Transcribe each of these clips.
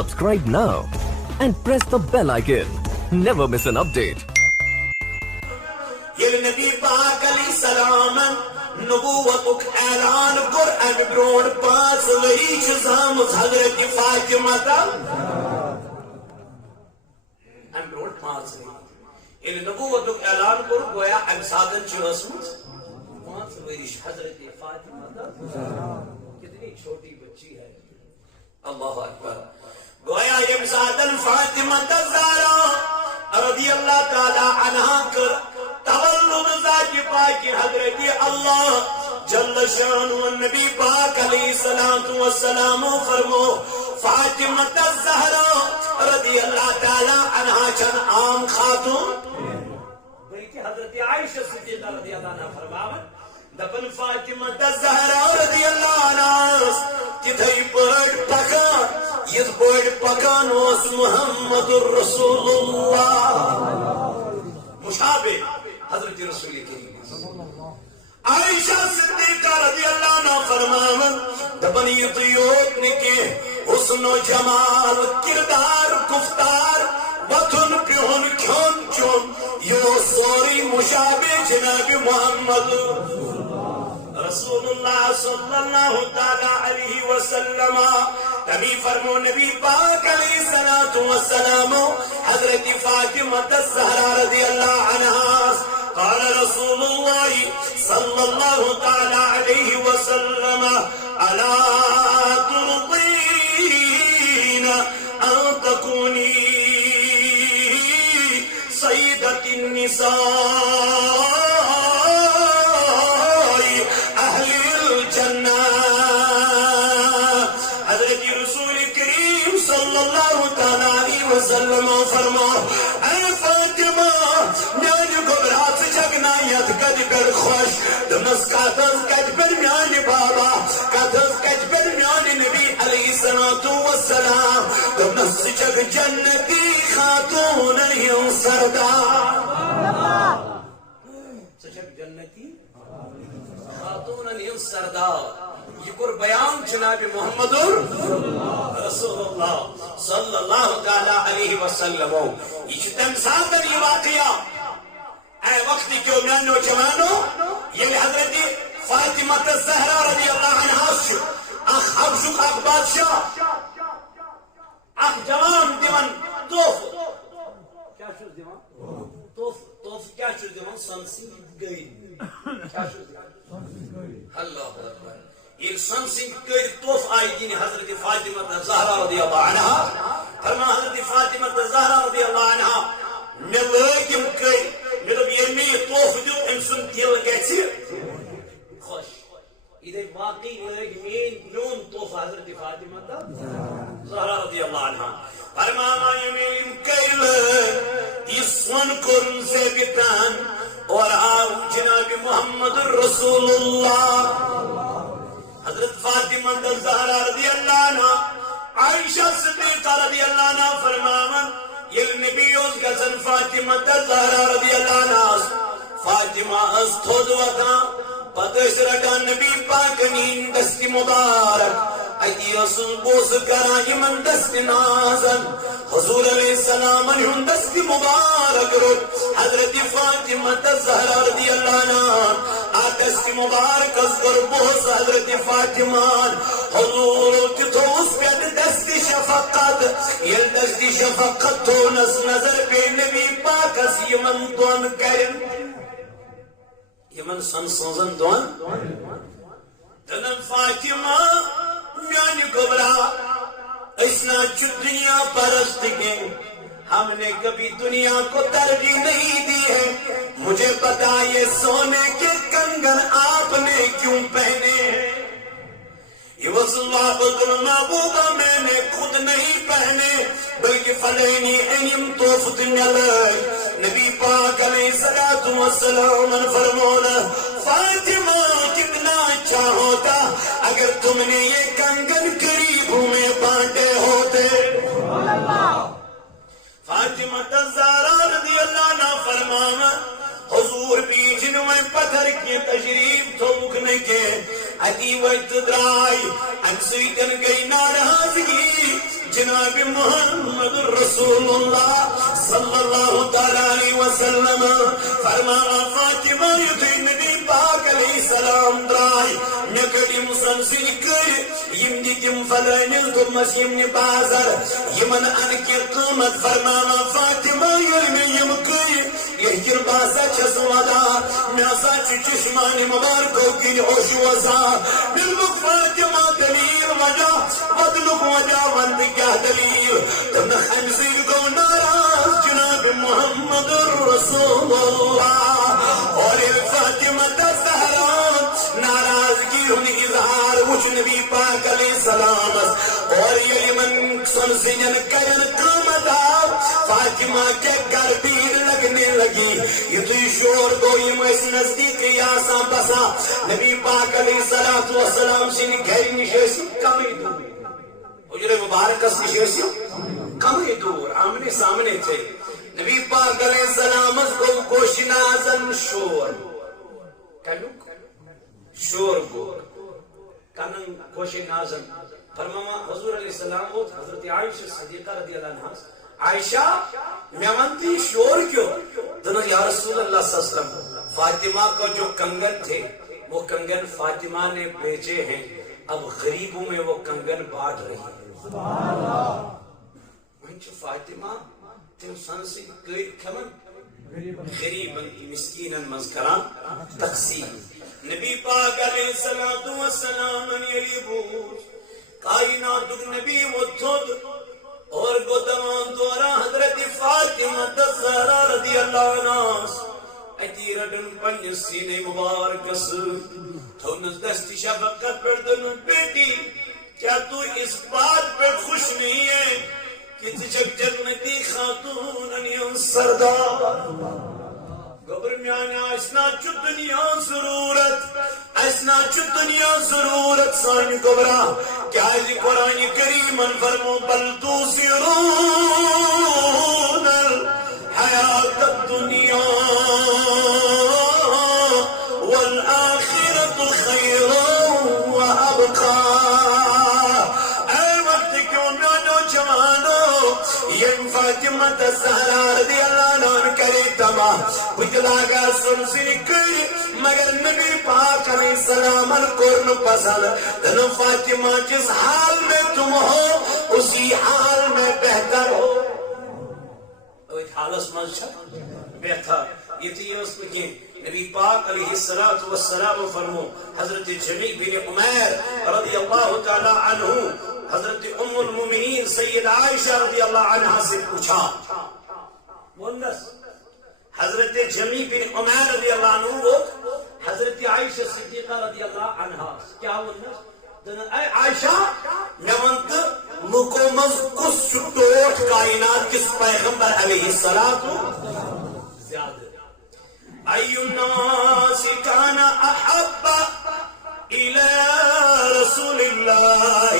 Subscribe now and press the bell icon. Never miss an update. یہ نبی پاک علیہ السلام نبوتک اعلان قرآن برون 5 وری زامت حضرت فاطمہ ام برون 5 وری یہ نبوتک اعلان کر گویا ام سادن چرسمت 5 وری حضرت فاطمہ کتنی چھوٹی بچی ہے. اللہ اکبر. گویا ام سادن فاطمہ الزہرا رضی اللہ تعالی عنہا کر تولد ذات پاک حضرت اللہ جل شان و نبی پاک علیہ الصلوۃ والسلام فرمو فاطمہ الزہرا رضی اللہ تعالی عنہا چن عام خاتون بلکہ حضرت عائشہ صدیقہ رضی اللہ عنہا فرماون دپن فاطمہ الزہرا رضی اللہ عنہا کتھائی بڑ پکان یہ بڑ پکان اس محمد الرسول اللہ مشابہ حضرت رسول کریم. عائشہ صدیقہ رضی اللہ عنہ فرماون دپن یہ تو یوت نکے حسن و جمال کردار گفتار وطن پیون کھون چون یہ سوری مشابہ جناب محمد رسول اللہ صلی اللہ تعالی علیہ وسلم. کبھی فرمو نبی پاک علیہ الصلوۃ والسلام حضرت فاطمہ الزہرا رضی اللہ عنہا قال رسول اللہ صلی اللہ تعالی علیہ وسلم الا ترضین ان تکونی سیدۃ النساء اہل الجنہ. حضرت رسول کریم صلی اللہ تعالی علیہ وسلم فرمو اے فاطمہ میانہ گبرات جگنایت کد کر خوش دمس کاتز کد پر میانہ بابا کاتز کد پر میانہ نبی علیہ الصلوۃ والسلام دمس جگ جنتی خاتون ہم سردار سجگ جنتی خاتون ہم سردار. یہ کر بیان جناب محمد رسول اللہ صلی اللہ تعالی علیہ وسلم. یہ تم ساتھ یہ واقعہ اے وقت کیوں میان نوجوانوں یہ حضرت فاطمہ الزہرا رضی اللہ عنہا اخ حبشک اخ بادشاہ اخ جوان دیوان توف کیا چوز دیوان توف کیا چوز دیوان سنسنگ گئی کیا چوز دیوان اللہ اکبر. ایک سنسنگ گئی توف آئی دین حضرت فاطمہ الزہرا رضی اللہ عنہا فرما حضرت فاطمہ الزہرا رضی اللہ عنہا میں لگم گئی میں دب یہ میں توف دیو ام سن دل گیسی خوش ادھر واقعی لگ میون توف حضرت فاطمہ الزہرا رضی اللہ عنہا فرمانا یہ میں کیل یہ سن کرن سے بتان اور آؤ جناب محمد الرسول اللہ. حضرت فاطمہ الزہرا رضی اللہ عنہ عائشہ صدیقہ رضی اللہ عنہ فرماون یہ نبی اس گزن فاطمہ الزہرا رضی اللہ عنہ فاطمہ اس تھود وطا پتس رٹان نبی پاک نین دست مبارک ایدی اصل بوس کرا یمن دست نازن حضور علیہ السلام انہوں دست مبارک رد حضرت فاطمہ الزہرا رضی اللہ عنہ دست مبارک از گر بوس حضرت فاطمہ حضور تتو اس پید دست شفقت یل دست شفقت تو نظر پہ نبی پاک اس یمن دون کرن یمن سن سوزن دون دنم فاطمہ میانی گبرا اسنا چو دنیا پرست کے ہم نے کبھی دنیا کو ترجیح نہیں دی ہے. مجھے پتا یہ سونے کے کنگن آپ نے کیوں پہنے ہیں. یہ وصلہ بدل محبوبہ میں نے خود نہیں پہنے بلکہ فلینی اینیم توفت نلک نبی پاک علیہ الصلوۃ والسلام فرمونا فاطمہ کتنا اچھا ہوتا اگر تم نے یہ کنگن قریبوں میں بانٹے ہوتے. فاطمہ الزہرا رضی اللہ عنہ فرمانا حضور بیچن میں پتھر کی تشریف تھوکنے کے ادی وقت درائی ام سویتن گئی ناراضگی جناب محمد رسول اللہ صلی اللہ تعالیٰ علیہ وسلم فرمایا فاطمہ یتھی نبی پاک علیہ السلام درائی مے کڑی مسلسل کر یم دتم فلانل دوپمس یم بازر یمن ان کی قیمت فرمایا فاطمہ یل میں یم کر یہ باسا چھس ودا مے سا چشمان مبارکو کی ہوش وزا بالکل فاطمہ دلیل وجہ بدلک وجہ وند کیا دلیل تم خمسین کو ناراض جناب محمد رسول اللہ اور فاطمہ الزہرا ناراضگی ہن اظہار وچ نبی پاک علیہ السلام اور یہ من سنسین کرن قامت فاطمہ کے گھر بھیڑ لگنے لگی یہ تو شور گوئی میں نزدیک آساں بسا نبی پاک علیہ السلام سے گھر نشیسی کمی دور حجر مبارک نشیسی کمی دور آمنے سامنے تھے نبی پاک علیہ السلام کو گوشنازن شور شور گو کنن گوشنازن فرماما حضور علیہ السلام وہ حضرت عائشہ صدیقہ رضی اللہ عنہ عائشہ میں منتی شور کیوں دنوں یا رسول اللہ صلی اللہ علیہ وسلم فاطمہ کو جو کنگن تھے وہ کنگن فاطمہ نے بیچے ہیں اب غریبوں میں وہ کنگن بانٹ رہی ہے منچ فاطمہ تم سنسی کئی کھمن غریباً مسکیناً مذکران تقسیم نبی پاک علیہ السلام علی بوش کائنات نبی وہ تھود اور گو تمام دورا حضرت فاطمہ الزہرا رضی اللہ عنہ اتی رڈن پنج سینے مبارکس تھونس دستی شفقت پر دنو بیٹی کیا تو اس بات پر خوش نہیں ہے کہ تجھک جنتی خاتون انیوں سردار گبر میانے اسنا چو دنیا ضرورت اسنا چو دنیا ضرورت سانی گبرا کیا جی قرآن کریم فرمو بل توسرون الحیات الدنیا والآخرت خیر و ابقا اے وقت کیوں نانو جوانو یم فاطمہ الزہرا رضی اللہ عنہ کرے تمام بجلاگا سنسنی کری مگر نبی پاک علیہ السلام القرن پسند دنو فاطمہ جس حال میں تم ہو اسی حال میں بہتر ہو اویت حالس منشا بہتر یہ تھی اس میں نبی پاک علیہ السلام فرمو حضرت جمیع بن عمیر رضی اللہ تعالی عنہ حضرت ام المومنین سید عائشہ رضی اللہ عنہ سے پوچھا مونس حضرت جمیع بن عمیر رضی اللہ عنہ وہ حضرت عائشہ صدیقہ رضی اللہ عنہ کیا ونس اے عائشہ میں ونت لکو مز کس چٹوٹ کائنات کس پیغمبر علیہ السلام زیادہ ای الناس کان احب الى رسول اللہ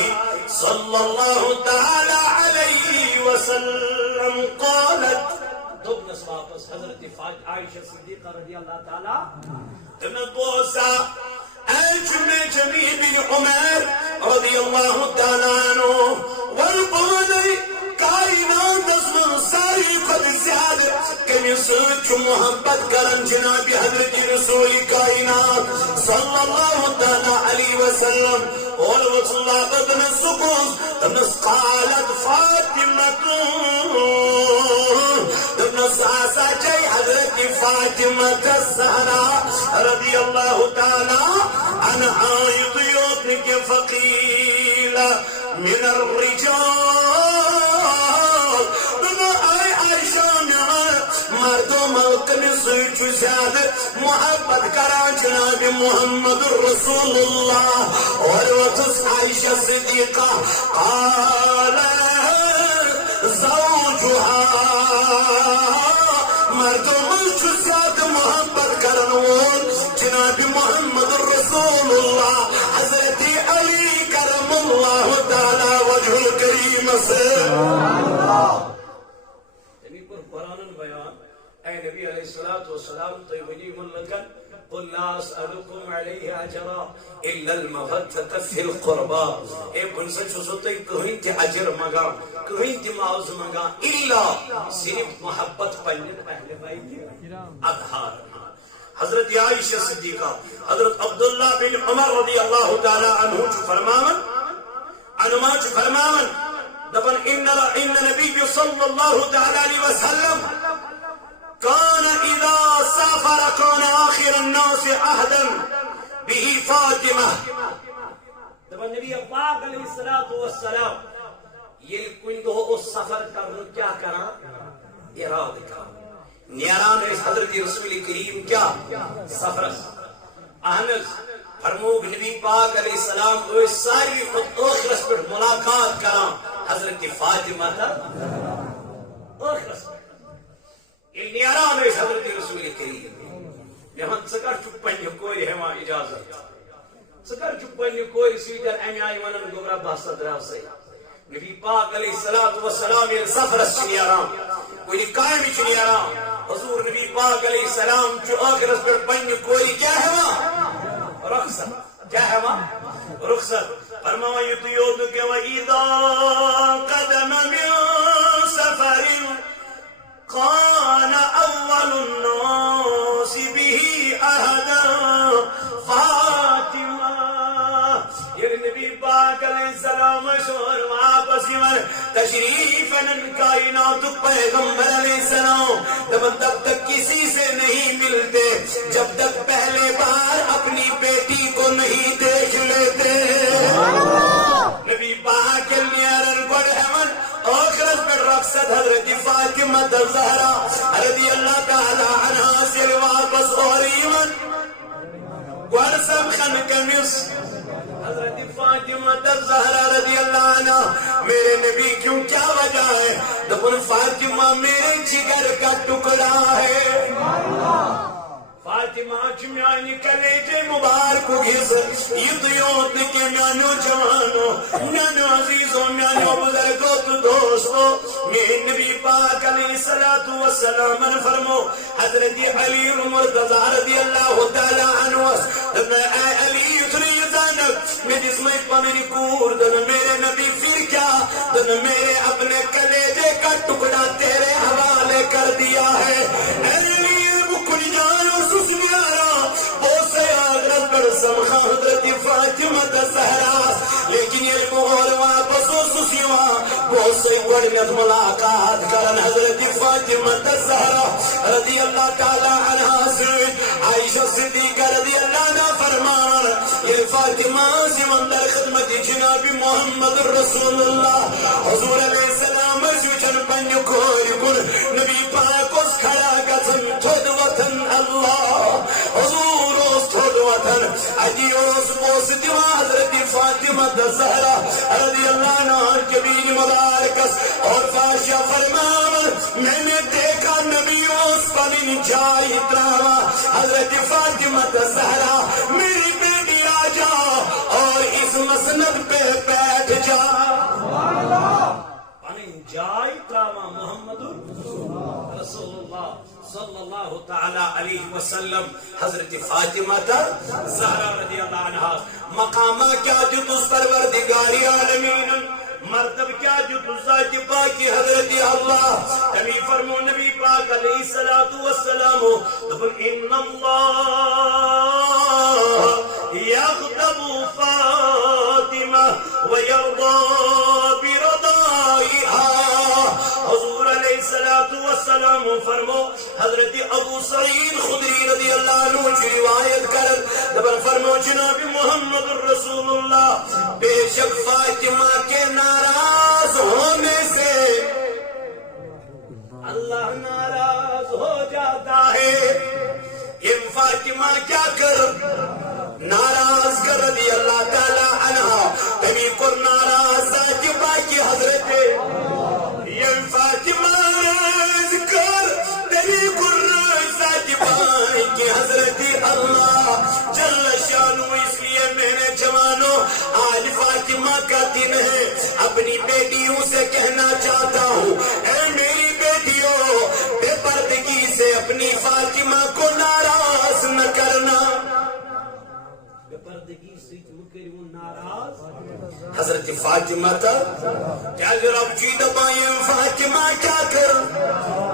صلی اللہ تعالی علیہ وسلم قالت دوبنس واپس حضرت عائشہ صدیقہ رضی اللہ تعالی تمہیں بوسا اے جمیع بن عمیر رضی اللہ تعالی عنہ والبونی کائنات اسمن ساری قد زیادہ کمی سوچ محبت کرن جناب حضرت رسول کائنات صلی اللہ تعالی علیہ وسلم اور وصل اللہ بدن سکوز تمنس قالت فاطمہ تمنس آسا جائی حضرت فاطمہ الزہرا رضی اللہ تعالی عنہا یطیوتن کے فقیل من الرجال مردوں ملکن سوچ زیاد محبت کرا جناب محمد رسول اللہ اور وطس عائشہ صدیقہ قال زوجها مردوں ملک زیاد محبت کرنون جناب محمد رسول اللہ حضرت علی کرم اللہ تعالی وجہ الکریم سے اے نبی علیہ السلام طیبنی ملکن قل لا اسألكم عليه اجرا الا المودة في القربى اے بنسل چھو تو کہیں تے اجر مگا کہیں تے معاوضہ مگا الا صرف محبت پنن اہل بیت اطہار. حضرت عائشہ صدیقہ حضرت عبداللہ بن عمر رضی اللہ تعالی عنہ چھ فرماون عنما چھ فرماون دبن ان نبی صلی اللہ تعالی علیہ وسلم كان إذا سافر كان آخر الناس عهدا به فاطمة. طبعا النبي پاک علیہ الصلوۃ والسلام یہ کن دو اس سفر کرن کیا کرا ارادہ کا نیران حضرت رسول کریم کیا سفر اہنس فرموگ نبی پاک علیہ السلام وہ ساری آخرت پر ملاقات کرا حضرت فاطمہ تا آخرت نیران حضرت رسول کریم یہاں سکر چپ پنہ کور ہما اجازت سکر چپ پنہ کور سیدر امی آئی ونن گمرہ بحثت راو سی نبی پاک علیہ السلام یہ سفر اس نیران کوئی قائم چھ نیران حضور نبی پاک علیہ السلام چو آخرت پر پنہ کوری کیا ہے رخصت کیا ہے رخصت فرمایا یطیود کہ وَإِذَا قَدَمَ مِن سَفَرٍ كان أول الناس به أهدا فاطمة. یہ نبی پاک علیہ السلام مشہور واپس تشریف کائنات پیغمبر علیہ السلام تب تک کسی سے نہیں ملتے جب تک پہلے بار اپنی بیٹی کو نہیں دیکھ لیتے. نبی پاک نیارن گوڑ ہمن آخرت پر رخصت حضرت فاطمہ الزہرا رضی اللہ تعالی عنہ سے واپس اوریمن ورسم خن کمیس حضرت فاطمہ الزہرا رضی اللہ عنہ میرے نبی کیوں کیا وجہ ہے دبن فاطمہ میرے جگر کا ٹکڑا ہے. فاطمہ چمیانی کلیجے مبارک گھس یدیوت کے میانو جوانو میانو عزیزو میانو بزرگو تو دوستو میں نبی پاک علیہ السلام فرمو حضرت علی المرتضی رضی اللہ تعالی عنہ اے علی اتری زانک میں جس میں پا میری کور دن میرے نبی پھر کیا دن میرے اپنے کلیجے کا ٹکڑا تیرے حوالے کر دیا ہے. علی بکل جانو سمخا حضرت فاطمہ الزہرا لیکن یہ مغول واپس سسیوا بہت سے گوڑنت ملاقات کرن حضرت فاطمہ الزہرا رضی اللہ تعالی عنہ سے عائشہ صدیقہ رضی اللہ عنہ فرمان یہ فاطمہ سمندر خدمت جناب محمد رسول اللہ حضور علیہ السلام جوچن پنیو کوئی کن نبی پاک اس کھڑا گزن تھود وطن اللہ حضور اس تھود وطن اجی اس بوس دیوا حضرت فاطمہ الزہرا رضی اللہ عنہ کبیر مبارکس اور فاشا فرمان میں نے دیکھا نبی اس پنین جائی تراما حضرت فاطمہ الزہرا میری بیٹی آ جا اور اس مسند پہ بیٹھ جا. پنین جائی تراما محمد رسول اللہ صلی اللہ تعالی علیہ وسلم حضرت فاطمہ الزہرا رضی اللہ عنہ مقامہ کیا جو تس پروردگار عالمین مرتب کیا جو ذات پاکی حضرت اللہ نبی فرمو نبی پاک علیہ السلام ان اللہ یغضب فاطمہ ویرضا برضائها. حضور علیہ السلام فرمو حضرت ابو سعید خدری رضی اللہ عنہ کی روایت کر دبر فرمو جناب محمد رسول اللہ بے شک فاطمہ کے ناراض ہونے سے اللہ ناراض ہو جاتا ہے. یہ فاطمہ کیا کر ناراض کر رضی اللہ تعالی عنہ کبھی کو ناراض ذات پاکی حضرت یہ فاطمہ ذکر نبی قرآن ذات پاکی حضرت اللہ جل شانو. اس لیے میرے جوانوں آج فاطمہ کا دن ہے. اپنی سادگی سکرو ناراض حضرت فاطمہ کا کیا رب جی دبائیں فاطمہ کیا کر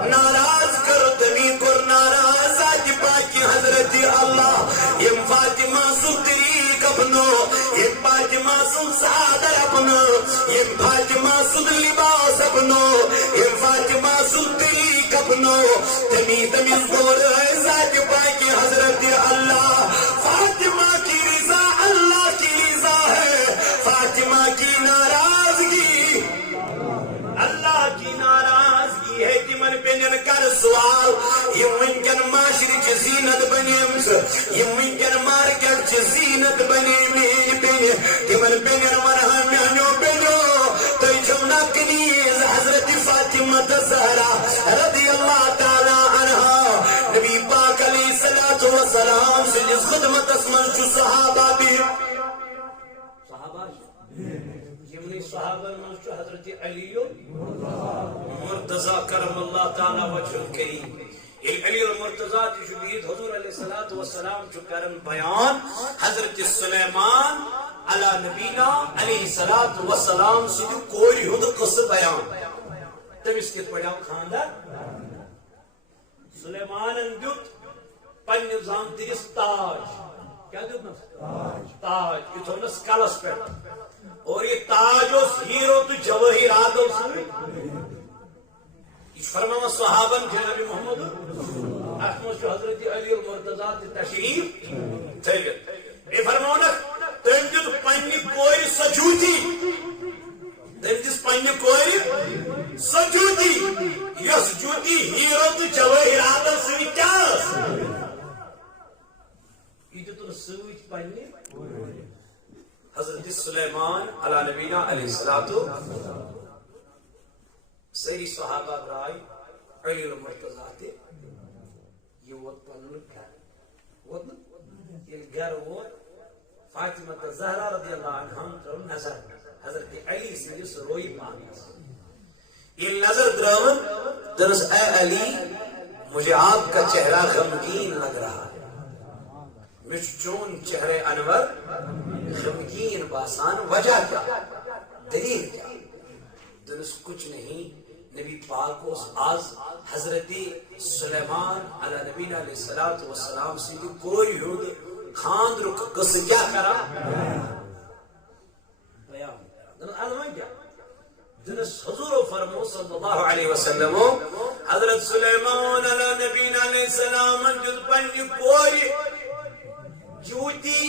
ناراض کر تمی کر ناراض آج باقی حضرت اللہ یم فاطمہ سکری کپنو یم فاطمہ سن سادر اپنو یم فاطمہ سن لباس اپنو یم فاطمہ سکری کپنو تمی بول ذات باقی حضرت اللہ فاطمہ کی رضا اللہ کی رضا ہے فاطمہ کی ناراضگی اللہ کی ناراضگی ہے تمن پنن کر سوال یم ونکن معاشر چ زینت بنیم یم ونکن مارکیٹ چ زینت بنیم پن تمن پنن مرہ میانو پنو تو جمنا کنیز حضرت فاطمہ الزہرا رضی اللہ تعالی عنہا نبی پاک علیہ الصلوۃ والسلام سے خدمت اسمن چ صحابہ بھی صحابہ یمنی صحابہ من چ حضرت علی مرتضی کرم اللہ تعالی وجہ کریم علی المرتضی شہید حضور علیہ الصلوۃ والسلام چ کرن بیان حضرت سلیمان علی نبینا علیہ الصلوۃ والسلام سے کوئی ہد قصہ بیان تمس کت پڑھا خاندار سلیمان دیت پن زام ترس تاج کیا دیت تاج یہ تھونس کلس پہ اور یہ تاج اس ہیرو تو جواہرات فرما صحابن جناب محمد احمد حضرت علی المرتضی تشریف تھیت یہ فرمانا تم دیت پنی کوئی سجوتی تم دس پنی کوئی سجوتی یس جوتی ہیرو تو جواہرات سی کیا یہ تو سوچ پنی حضرت سلیمان علی نبینا علیہ الصلوۃ سری صحابہ برائے علی المرتضی یہ وقت پنن گھر ووت فاطمہ الزہرا رضی اللہ عنہا تر نظر حضرت علی سے روئی پانی یہ نظر درون درس اے علی مجھے آپ کا چہرہ غمگین لگ رہا ہے مجھ چون چہرے انور غمگین باسان وجہ کیا دلیل کیا درس کچھ نہیں نبی پاک کو آز حضرت سلیمان علی نبینا علیہ الصلوۃ والسلام سے کوئی ہود خاندر قصہ کیا کرا بیان علم کیا جنس حضور فرمو صلی اللہ علیہ وسلم حضرت سلیمان علی نبینا علیہ السلام جد پنی کوئی جوتی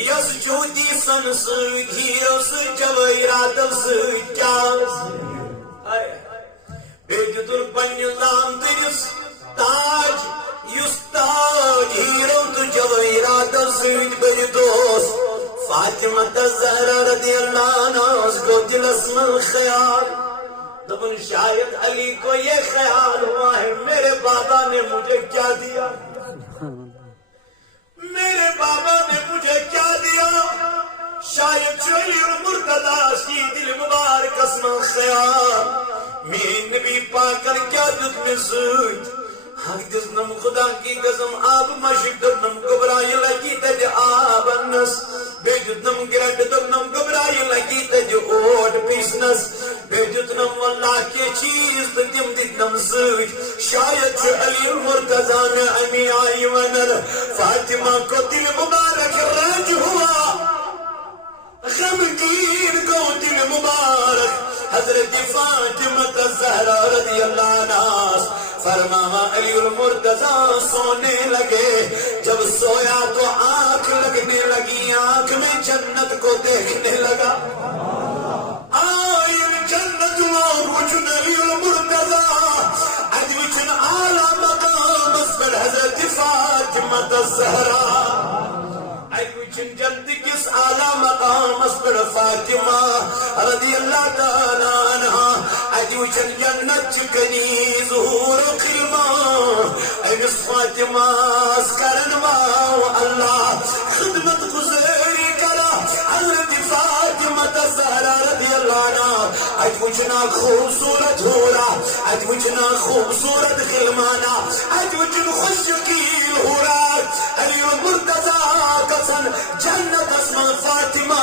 یس جوتی سن سوید ہیرس جواہرات سوید کیا بیجت الپنی لام ترس تاج یس تاج ہیرو تو جواہرات سوید بیجتوس فاطمہ الزہرا رضی اللہ عنہ اس کو دل اسم خیال دبن شاید علی کو یہ خیال ہوا ہے میرے بابا نے مجھے کیا دیا میرے بابا نے مجھے کیا دیا شاید چوئی مرتضی کی دل مبارک اسم خیال میں نبی پاکر کیا دت میں سوچ حق دزنم خدا کی قسم آب مشک دنم گبرائی لگی تجھ آب انس بے جتنم گرٹ دنم گبرائی لگی تجھ اوٹ پیسنس بے جتنم واللہ کی چیز تجم دنم سوچ شاید چو علی المرتضی میں امی آئی ونر فاطمہ کو دل مبارک رنج ہوا غمگین کو دل مبارک حضرت فاطمہ الزہرا رضی اللہ عنہ فرماوا علی المرتضی سونے لگے جب سویا تو آنکھ لگنے لگی آنکھ میں جنت کو دیکھنے لگا آئین جنت وچن علی المرتضی اج وچن اعلی مقام اس پر حضرت فاطمہ الزہرا اج وچن جنت کس اعلی مقام اس پر فاطمہ رضی اللہ تعالی عنہا اج وچن جنت چکنی ظہور خلما امس فاطمہ اسکرن واو اللہ خدمت گزاری کرا حضرت فاطمہ الزہرا رضی اللہ عنہا اج وچنا خوبصورت ہورا اج وچنا خوبصورت خلمانا اج وچن خوش شکیل ہورا علی المرتضی کا گسن جنت اسمان فاطمہ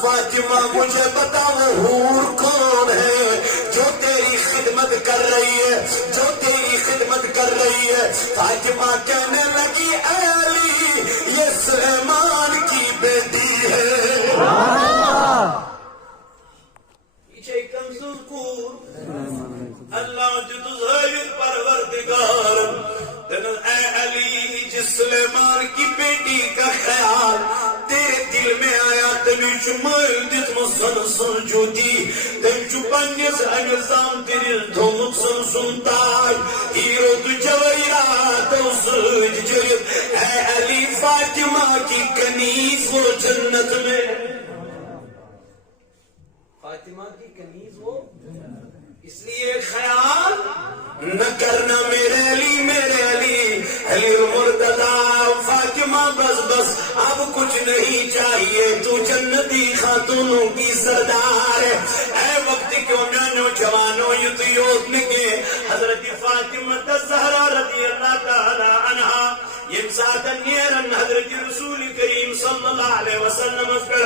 فاطمہ مجھے بتا وہ حور کون ہے جو تیری خدمت کر رہی ہے، جو تیری خدمت کر رہی ہے؟ فاطمہ کہنے لگی اے علی یہ سلیمان کی بیٹی ہے۔ پیچھے کمزور کو اللہ جد ظاہر پروردگار اے علی جس سلیمان کی بیٹی کا خیال تیرے دل میں آیا تمی چمائل دت مسن سنجودی تم چپنیس انزام تیرل دھومک سن سنتاج ہیرو تو جوائرات و سج جرد اے علی فاطمہ کی کنیز وہ جنت میں، فاطمہ کی کنیز وہ، اس لیے خیال نہ کرنا میرے علی، میرے علی، علی المرتضی فاطمہ بس بس اب کچھ نہیں چاہیے، تو جنتی خاتونوں کی سردار ہے۔ اے وقت کیوں نہ نوجوانوں یوت نگے حضرت فاطمہ الزہرا رضی اللہ تعالی عنہا یم ساتھ نیرن حضرت رسول کریم صلی اللہ علیہ وسلم پر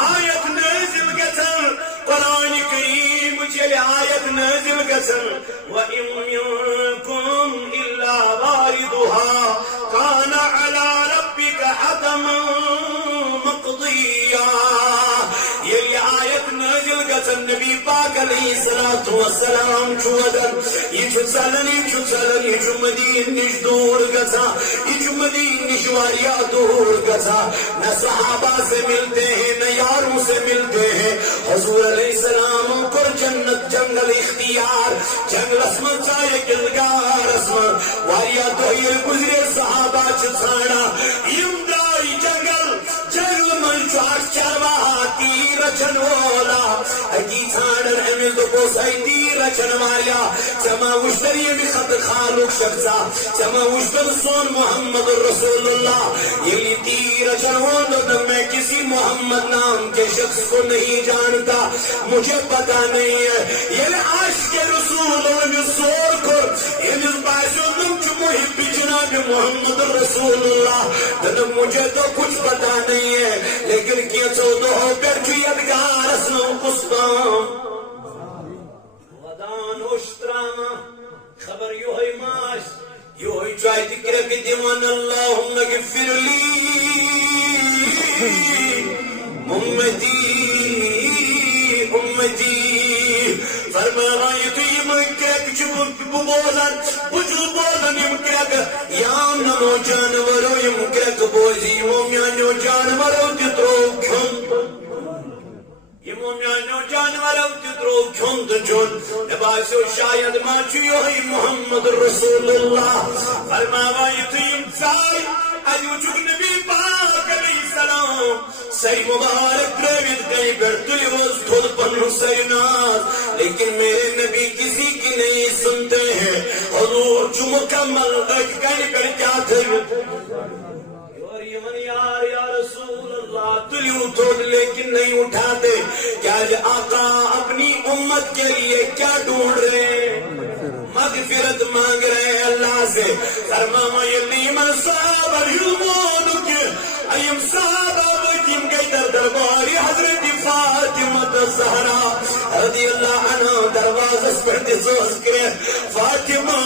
آیت نازل گژھن، قرآن کریم چلے آیت نازل گژھن وَإِن مِّنكُمْ إِلَّا وَارِدُهَا كَانَ عَلَى رَبِّكَ حَتَمًا مَّقْضِيًّا۔ یہ آیت نازل گژھن نبی پاک علیہ الصلوۃ والسلام چودن یہ چھ مدین نش دور گژھا، یہ مدین نش واریاہ دور گژھا، نہ صحابہ سے ملتے ہیں نہ یاروں سے ملتے ہیں۔ حضور علیہ السلام کو جنت جنگل اختیار جنگل اسمن چاہے گلگار اسمن واریاہ دہیل گزرے صحابہ چھانا امدائی جنگل من چاٹ چرواہ تیر رچن والا اگی چھاڑن امیل دو بوسائی تیر رچن والا چما وشتری میں خط خالق شخصا چما وشتر سون محمد رسول اللہ یہ تیر رچن والا میں کسی محمد نام کے شخص کو نہیں جانتا، مجھے پتا نہیں ہے یہ عاشق رسول میں زور کر یہ باشو تم محب جناب محمد رسول اللہ مجھے تو کچھ پتا نہیں ہے، لیکن کیا چودہ ہو کر جو یدگار اسنو قسطام ودان اشتراما خبر یو ہے ماش یو ہے چاہی تکرہ کی دیوان اللہم اغفر لی امتی فرمایا یہ تو یہ مکرک چبک بولن بجو بولن یہ مکرک یام نمو جانورو یہ مکرک بوزی مومیانو جانورو تترو کھن یہ مومیانو جانورو تترو کھن تجن نباسو شاید ماچو یہ محمد رسول اللہ فرمایا یہ تو یہ امتسائی ایو چک نبی پاک علیہ السلام سی مبارک دروید گئی برتلی روز تھوڑ پنو سی ناز، لیکن میرے نبی کسی کی نہیں سنتے ہیں۔ حضور جو مکمل ایک گئی پر کیا تھے یار یا رسول اللہ تلیو تھوڑ لیکن نہیں اٹھاتے، کیا یہ آقا اپنی امت کے لیے کیا ڈھونڈ رہے ہیں؟ مغفرت مانگ رہے ہیں اللہ سے۔ فرماما یہ من صحابہ یلمون کے ایم صحابہ بکیم گئی در درباری حضرت فاطمہ الزہرا رضی اللہ عنہ دروازہ پر دسوز کرے فاطمہ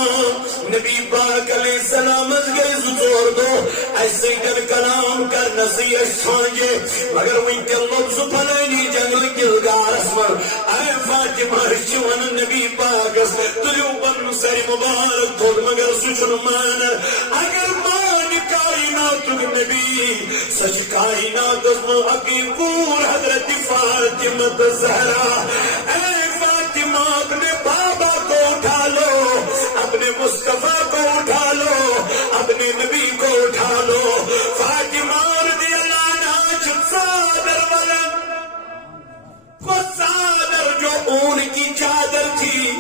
نبی پاک علیہ السلام از گئی زور دو ایسے کر کلام کر نصیحت سانجے مگر وہ ان کے لفظ پھلینی جنگل گلگار اسمر اے فاطمہ شون نبی پاک تلیو بن سر مبارک تھوڑ مگر سچن مانر اگر مان کائنات نبی سچ کائنات حقیقور حضرت فاطمہ الزہرا اے فاطمہ اپنے بابا کو اٹھا لو، اپنے مصطفیٰ کو اٹھا لو، اپنے نبی کو اٹھا لو۔ فاطمہ رضی اللہ عنہ چھ صادر ولن کو صادر جو اون کی چادر تھی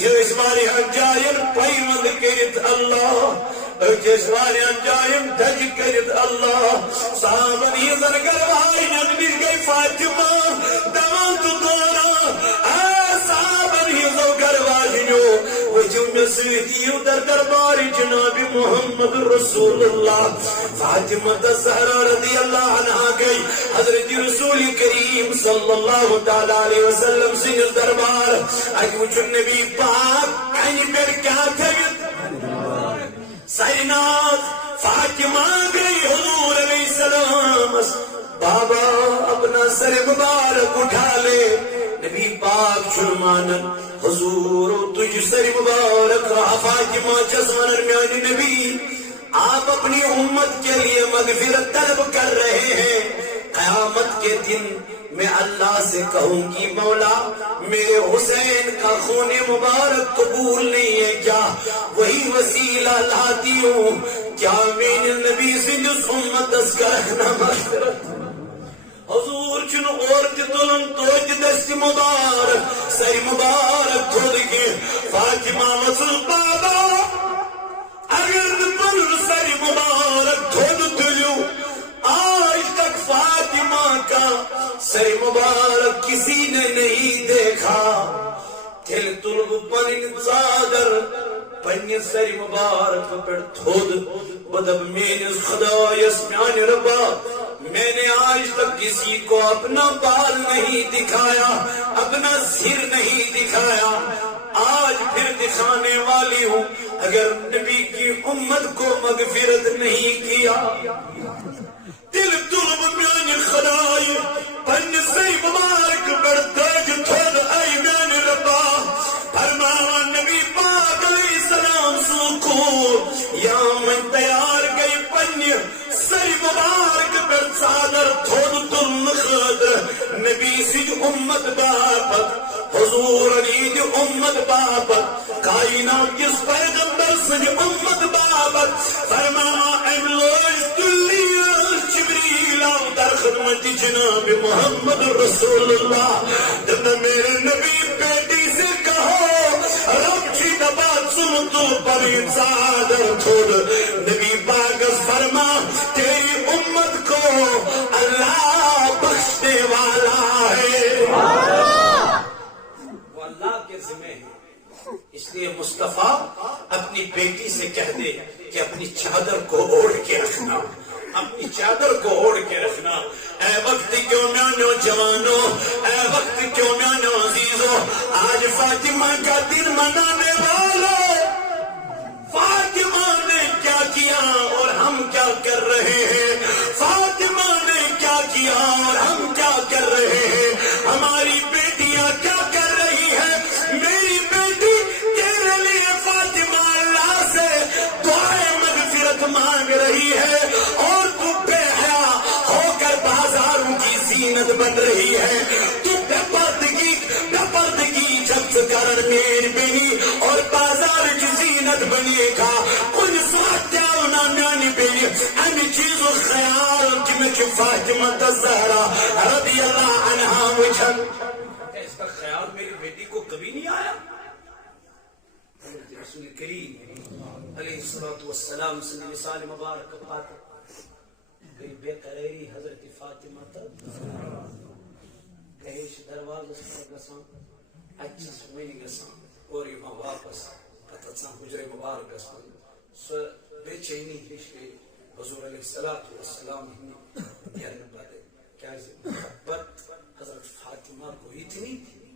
جسواری جائن پیمند کرت اللہ جسواری جائن دج کرت اللہ صحابن ہی زرگر بھائی نبی گئی فاطمہ دوان تو دورا صحابن ہی زرگر بھائی جو وجم میں سیدیو در دربار جناب محمد رسول اللہ فاطمہ الزہرا رضی اللہ عنہا گئی حضرت رسول کریم صلی اللہ تعالی علیہ وسلم سے دربار اج وچ نبی پاک کہیں پر کیا تھیت سینات فاطمہ گئی حضور علیہ السلام بابا اپنا سر مبارک اٹھا لے نبی پاک چھلمانن حضور تجھ سر مبارک فاطمہ جزمانن میانی نبی آپ اپنی امت کے لیے مغفرت طلب کر رہے ہیں قیامت کے دن میں اللہ سے کہوں گی مولا میرے حسین کا خون مبارک قبول نہیں ہے کیا وہی وسیلہ لاتی ہوں کیا میرے نبی سے جس امت دس کا رکھنا مغفرت حضور چن عورت تلن توج دست مبارک سر مبارک تھوڑ کے فاطمہ وصل بابا اگر من سر مبارک تھوڑ تلیو آج تک فاطمہ کا سر مبارک کسی نے نہیں دیکھا تل تلب پنن صادر پنن سر مبارک پر تھود بدب میرے خدایس میان ربا میں نے آج تک کسی کو اپنا بال نہیں دکھایا اپنا سر نہیں دکھایا آج پھر دکھانے والی ہوں اگر نبی کی امت کو مغفرت نہیں کیا دل طلب میان خدای پن سے مبارک پر تاج تھود اے میان ربا فرمایا نبی پاک علیہ السلام سوکو یا من تیار گئی پن سر مبارک پر صادر تھود تم خدر نبی سی امت بابت حضور علی دی امت بابت کائنات کس پیغمبر سی امت بابت فرمایا املوش دلیا جبریل در خدمت جناب محمد رسول اللہ جب میرے نبی بیٹی سے کہو رب جی دبات سن تو پری صادر تھود نبی باغ فرما تیری امت کو اللہ بخشنے والا ہے وہ اللہ کے ذمہ ہے اس لیے مصطفیٰ اپنی بیٹی سے کہہ دے کہ اپنی چادر کو اوڑھ کے رکھنا اپنی چادر کو اوڑھ کے رکھنا اے وقت کیوں میانو جوانو اے وقت کیوں میانو عزیزو آج فاطمہ کا دن منانے والوں فاطمہ نے کیا کیا اور ہم کیا کر رہے ہیں فاطمہ نے کیا کیا اور ہم کیا کر رہے ہیں ہماری بیٹیاں کیا کر رہی ہیں میری بیٹی تیرے لیے فاطمہ اللہ سے دعائیں مغفرت مانگ رہی ہے اور تو بے حیا ہو کر بازاروں کی زینت بن رہی ہے تو بے پردگی جب کرن میری بینی اور بازار کی زینت بنے گا کچھ سوات ہونا میانی بینی ہمیں چیزوں خیال کی میں کہ فاطمہ الزہرا رضی اللہ عنہا وجھن اس کا خیال میری بیٹی کو کبھی نہیں آیا رسول کریم علیہ السلام سے مثال مبارک پاتا کئی بے قراری حضرت فاطمہ تا کہیش دروازہ پر گسان اچھا سمینی گسان اور یہ واپس پتہ حجر مبارک گسان سو بے چینی ہشکے حضور علیہ السلام یعنی باتیں کیا محبت حضرت فاطمہ کو اتنی تھی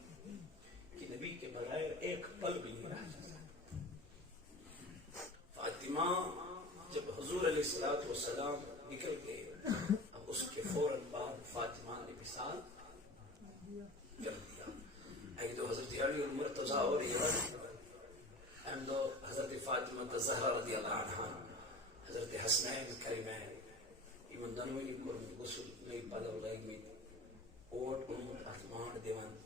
کہ نبی کے بغیر ایک پل بھی نہیں رہ جاتا فاطمہ جب حضور علیہ السلام نکل گئے اب اس کے فوراً بعد فاطمہ نے مثال کر دیا ایک دو حضرت علی المرتضی اور ہم دو حضرت فاطمہ الزہرا رضی اللہ عنہ حضرت حسنین کریمین ایمن دنوینی کرم غسل نئی پدر لگمی اوٹ امت احتمان دیوان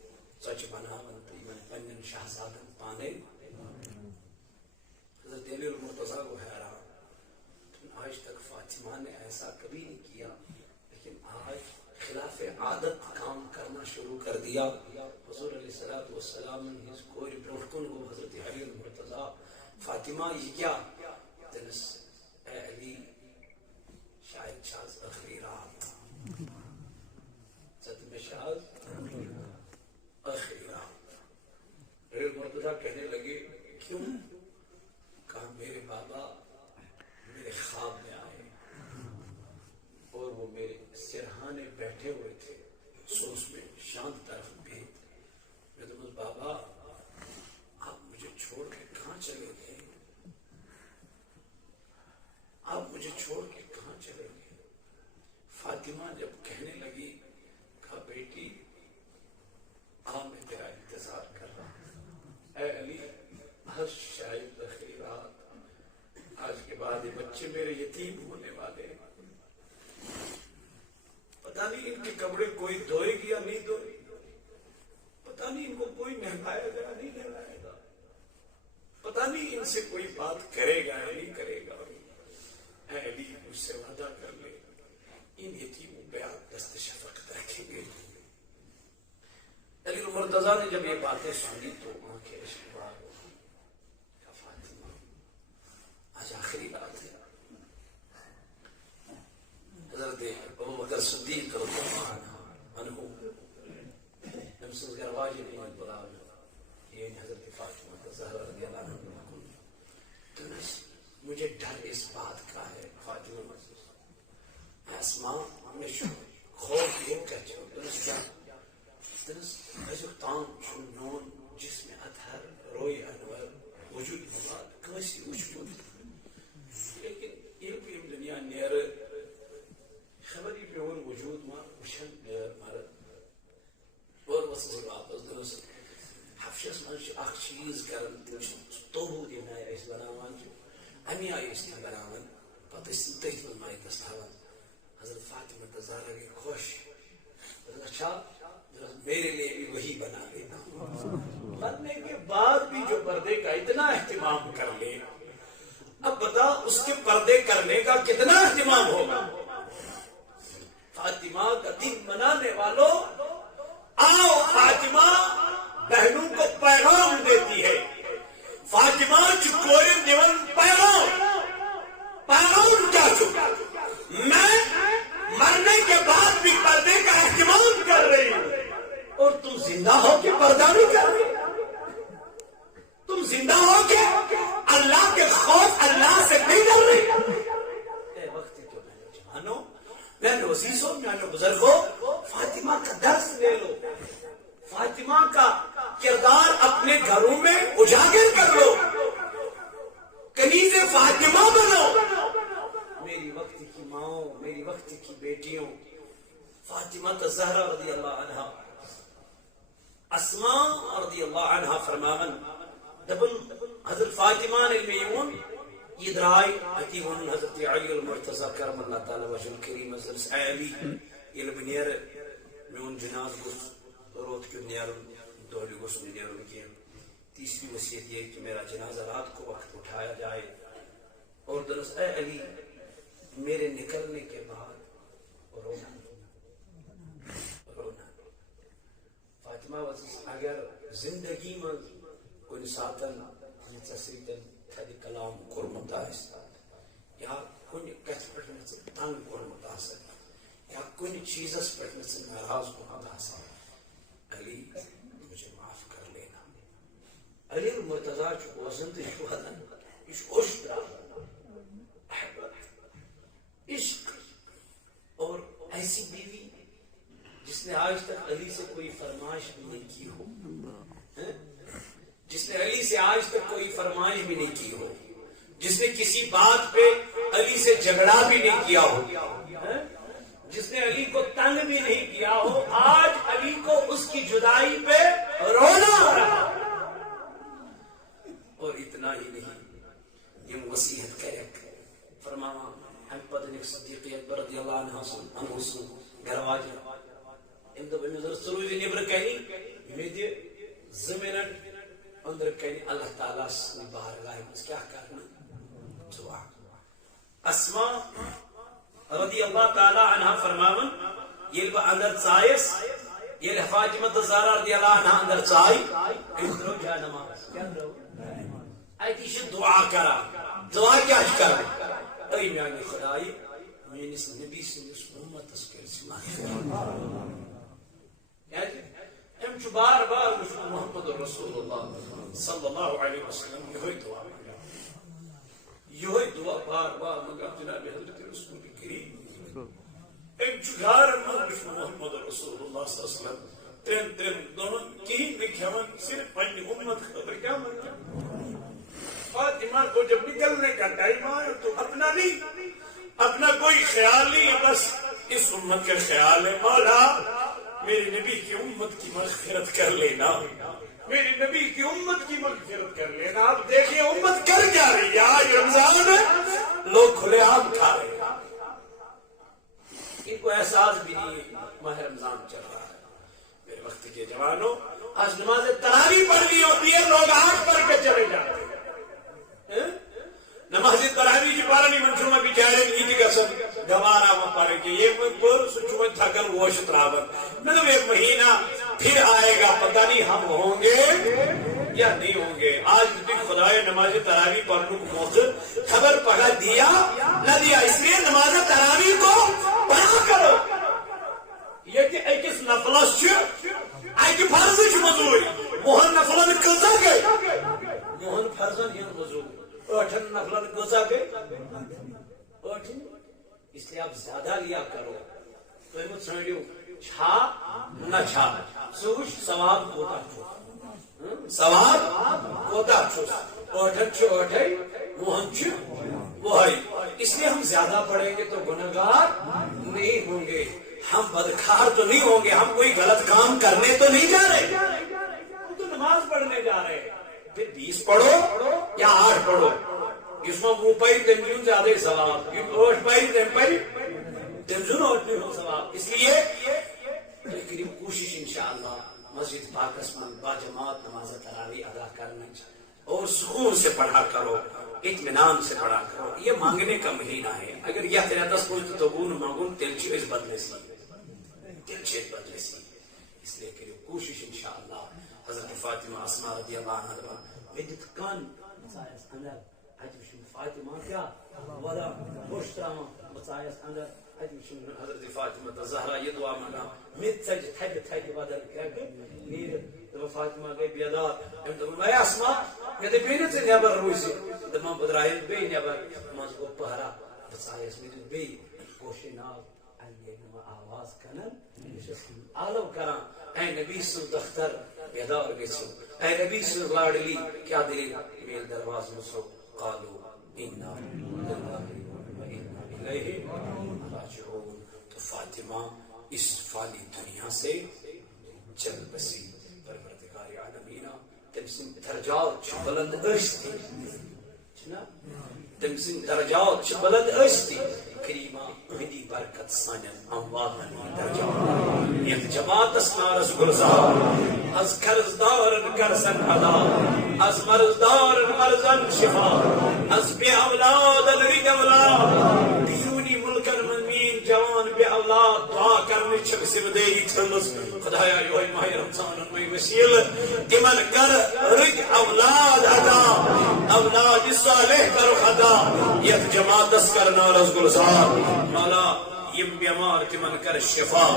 سچ بناون ایمن پنن شہزادن پانے حضرت علی المرتضی کو حیران آج تک فاطمہ نے ایسا کبھی نہیں کیا لیکن آج خلاف عادت کام کرنا شروع کر دیا حضور علیہ السلام نے اس کو برکن کو حضرت علی المرتضی فاطمہ یہ کیا تنس اے علی شاید شاز اخری رات ستم شاز اخری رات علی المرتضی کہنے لگے کیوں بچے میرے یتیم ہونے والے ہیں، پتہ نہیں ان کے کپڑے کوئی دھوئے گی یا نہیں دھوئے گی، پتہ نہیں ان کو کوئی نہلائے گا یا نہیں نہلائے گا، پتہ نہیں ان سے کوئی بات کرے گا یا نہیں کرے گا۔ اے علی مجھ سے وعدہ کر لے ان یتیموں پہ آپ دست شفقت رکھیں گے۔ علی المرتضیٰ نے جب یہ باتیں سنی تو آنکھیں اشکبار ہو گئی۔ فاطمہ آج آخری رات ہے، حضرت ابو بکر صدیق رضی اللہ عنہ نمسز گرواج نے بلا یہ حضرت فاطمہ زہرا رضی اللہ عنہ تو مجھے ڈر اس بات کا ہے فاطمہ اسماء میں خوف یہ کہتے ہو درست کیا درست ازک تام چون نون جس میں اطہر روی انور وجود مواد کیسی وجود لیکن یہ بھی دنیا نیر خبری پہ اور وجود ما وشن نیر مرد اور وصل واپس درست حفشس منش اخ چیز کرن توبو دینا ہے اس بناوان جو امی آئی اس نے بناوان پتہ اس نے تیت من مائی دستاوان حضرت فاطمہ تزارہ کی خوش اچھا میرے لیے بھی وہی بنا لینا، بننے کے بعد بھی جو پردے کا اتنا اہتمام کر لے، اب بتا اس کے پردے کرنے کا کتنا اہتمام ہوگا۔ فاطمہ کا دن منانے والوں آؤ، فاطمہ بہنوں کو پیغام دیتی ہے، فاطمہ چکورے دیون پیغام کیا چکا، میں مرنے کے بعد بھی پردے کا اہتمام کر رہی ہوں اور تم زندہ ہو کے پردہ نہیں کر رہی، تم زندہ ہو کے اللہ کے خوف اللہ سے نہیں ڈر رہی۔ اے وقت تو میں نے جوانوں، میں نے عزیزوں، میں نے بزرگوں، فاطمہ کا درس لے لو، فاطمہ کا کردار اپنے گھروں میں اجاگر کر لو، کنیز فاطمہ بنو۔ میری وقت کی ماؤں، میری وقت کی بیٹیوں، فاطمہ الزہرا رضی اللہ عنہا، اسماء رضی اللہ عنہا فرماون دبن حضرت فاطمہ المیمون یدرائی اتیون حضرت علی المرتضی کرم اللہ تعالی وجہ الکریم حضرت علی یلبنیر میون جناز گس روت کیوں نیرن دولی گس نیرن کی تیسری وصیت یہ کہ میرا جنازہ رات کو وقت اٹھایا جائے اور درست اے علی میرے نکلنے کے بعد رونا فاطمہ وزیز اگر زندگی میں کوئی ساتن تصریتن تھدی کلام کرمت آئستا یا کوئی کس پٹنے سے تنگ کرمت آستا یا کوئی چیزس پٹنے سے ناراض کرمت آستا، علی مجھے معاف کر لینا۔ علی المرتضیٰ چکو زندگی شہدن اس عشق عشق اور ایسی بیوی جس نے آج تک علی سے کوئی فرمائش بھی نہیں کی ہو، جس نے علی سے آج تک کوئی فرمائش بھی نہیں کی ہو، جس نے کسی بات پہ علی سے جھگڑا بھی نہیں کیا ہو، جس نے علی کو تنگ بھی نہیں کیا ہو، آج علی کو اس کی جدائی پہ رونا آ رہا۔ اور اتنا ہی نہیں، یہ وصیت کرے فرماوا ہم پدنک صدیق اکبر رضی اللہ عنہ سن گرواجہ ام دب نظر سروج نیبر کہنی میدی زمینن اندر کہنی اللہ تعالیٰ سے بارگاہ میں کیا کرنا دعا۔ اسماء رضی اللہ تعالیٰ عنہ فرماون یہ با اندر چائس یہ فاطمہ الزہرا رضی اللہ عنہ اندر چائی اندرو جا نماز کیا اندرو ایتیش دعا کرا، دعا کیا کرا اے میانی خدای مینس نبی سنس امت اسکر سمانی ہم چو بار بار مشکل محمد رسول اللہ صلی اللہ علیہ وسلم یہی دعا بار بار مگر جناب حضرت رسول کریم ہم چو گھار مشکل محمد رسول اللہ صلی اللہ علیہ وسلم ترین دونوں کہیں نکھیون صرف پنی امت خبر کیا مرکا فاطمہ کو جب نکلنے کا ٹائم آیا تو اپنا نہیں، اپنا کوئی خیال نہیں، بس اس امت کا خیال ہے مولا میری نبی کی امت کی مغفرت کر لینا، میری نبی کی امت کی مغفرت کر لینا۔ آپ دیکھیں امت کر کیا رہی ہے، آج رمضان ہے لوگ کھلے عام کھا رہے ہیں، ان کو احساس بھی نہیں ہے ماہ رمضان چل رہا ہے۔ میرے وقت کے جوانوں، آج نماز تراویح پڑھنی ہوتی ہے، لوگ آٹھ پڑھ کے چلے جاتے ہیں۔ نماز تراویح پڑھنی منچوں میں بیچارے نیچ گسن گوارا وہ پڑھے کہ یہ پر سچو تھکن ووش تراون مطلب ایک مہینہ پھر آئے گا، پتہ نہیں ہم ہوں گے یا نہیں ہوں گے۔ آج خدا نماز تراویح پڑھنے کو موقع خبر پکا دیا نہ دیا، اس لیے نماز تراویح کو پڑھا کرو۔ یہ کہ ایکس نفلس اکہ فرض مزوری موہن نفلن کزا گئی، موہن فرضن ہند مزوری ٲٹھن نفلن کزا گئی، ٲٹھن، اس لیے آپ زیادہ لیا کرو۔ تُہۍ مت ژھانڈِو چھا نہ چھا، سُہ وٕچھ ثواب کوتاہ چھُ، ثواب کوتاہ چھُس۔ ٲٹھن چھِ ٲٹھے، وُہن چھِ وُہے، اس لیے ہم زیادہ پڑھیں گے تو گنہگار نہیں ہوں گے، ہم بدکار تو نہیں ہوں گے، ہم کوئی غلط کام کرنے تو نہیں جا رہے، ہم تو نماز پڑھنے جا رہے ہیں۔ پھر 20 پڑھو یا 8 پڑھو، اس میں وہ پائی تمجن زیادہ ثواب، ٲٹھ پائی تم پائی تمجن ٲٹھ ہو ثواب۔ اس لیے کریو کوشش انشاءاللہ مسجد پاکس میں باجماعت نماز تراویح ادا کرنا اور سکون سے پڑھا کرو، اطمینان سے پڑھا کرو۔ یہ مانگنے کا مہینہ ہے، اگر یہ رہتا کوئی تو بون مانگون تیل چیز بدلے سی، تیل چیز بدلے سی۔ اس لیے کریو کوشش انشاءاللہ۔ حضرت فاطمہ اسماء رضی اللہ عنہ ودت کان بچایس اندر اجوشن فاطمہ کیا ولا خوشترام بچایس اندر اجوشن حضرت فاطمہ زہرا یہ دعا مانگا مت سج تھج تھج بدل کیا کہ نیر تو فاطمہ کے بیدار ام تو میں اسماء یہ بینے سے نیبر روسی تمام بدرائے بے نیبر مز کو پہرا بچایس میں بے کوشنا علی نما آواز کنن عالم کرا اے نبی سو دختر بیدار گسو، اے نبی سو لاڈلی کیا دلیل میل درواز مسو قالو انا للہ و انا الیہ راجعون۔ تو فاطمہ اس فانی دنیا سے چل بسی، پروردگار عالمین تم سن درجات چھ بلند اشتی، تم سن درجات چھ بلند اشتی، کریمہ بدی برکت سانن امواتن درجات۔ یک جماعت اسمارس گلزار از کرزدارن کرسن ادا، از مرزدارن مرزن شفا، از بے اولادن رگ اولاد، بیرونی ملکن منمین جوان بے اولاد دعا کرنے چھک سبدیگی تھمس خدایا یوہی ماہ رمضان میں وسیل تمن کر رگ اولاد ادا، اولاد صالح کرو خدا، یک جماعت اس کرنا رز گلزار مولا یم بیمار تمن کر شفا۔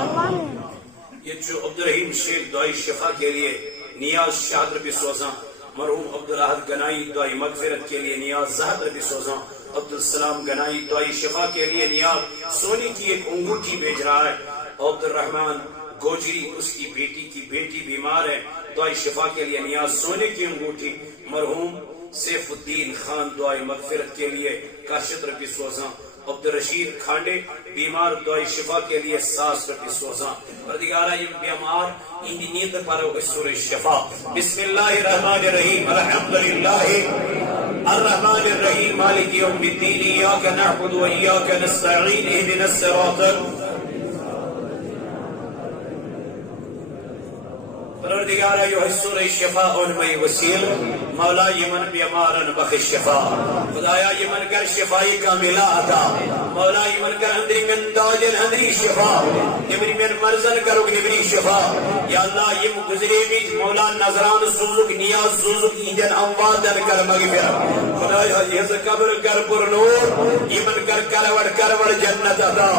یہ جو عبدالرحیم شیخ دعائی شفا کے لیے نیاز شادر بھی سوزاں، مرحوم عبدالرحد گنائی دعائی مغفرت کے لیے نیاز زہدر بھی سوزاں، عبدالسلام گنائی دعائی شفا کے لیے نیاز سونے کی ایک انگوٹھی بھیج رہا ہے، عبدالرحمن گوجری اس کی بیٹی بیمار ہے، دعائی شفا کے لیے نیاز سونے کی انگوٹھی، مرحوم سیف الدین خان دعائی مغفرت کے لیے کاشت روپی سوزاں، عبدالرشید کھانڈے بیمار دعائی شفا کے لیے 700 روپی سوزاں۔ پردگارہ یہ بیمار ان نیت پر ہوگا سورہ شفا۔ بسم اللہ الرحمن الرحیم، الحمدللہ الرحمن الرحیم مالک یوم الدین، ایاک نعبد و ایاک نستعین، اهدنا الصراط پروردگارہ یہ سورہ شفا ان میں وسیل، مولا یمن بیمارن بخش شفا، خدایا یمن کر شفائی کا ملا عطا، مولا یمن کر اندری من داجن اندری شفا، نبری من مرزن کرو نبری شفا، یا اللہ یم گزرے بیت مولا نظران سوزک نیاز سوزک ایجن اموادن کر مغفر، خدایا یہ قبر کر پر نور، یمن کر کروڑ جنت عطا،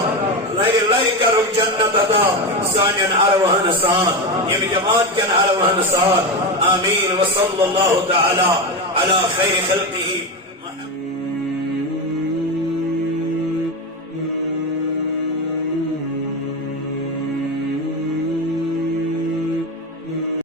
لئی کرو جنت عطا، سانین اروہن سان، یم جماعت کن اروہن سان، آمین وصلی اللہ تعالی على خیر خلقه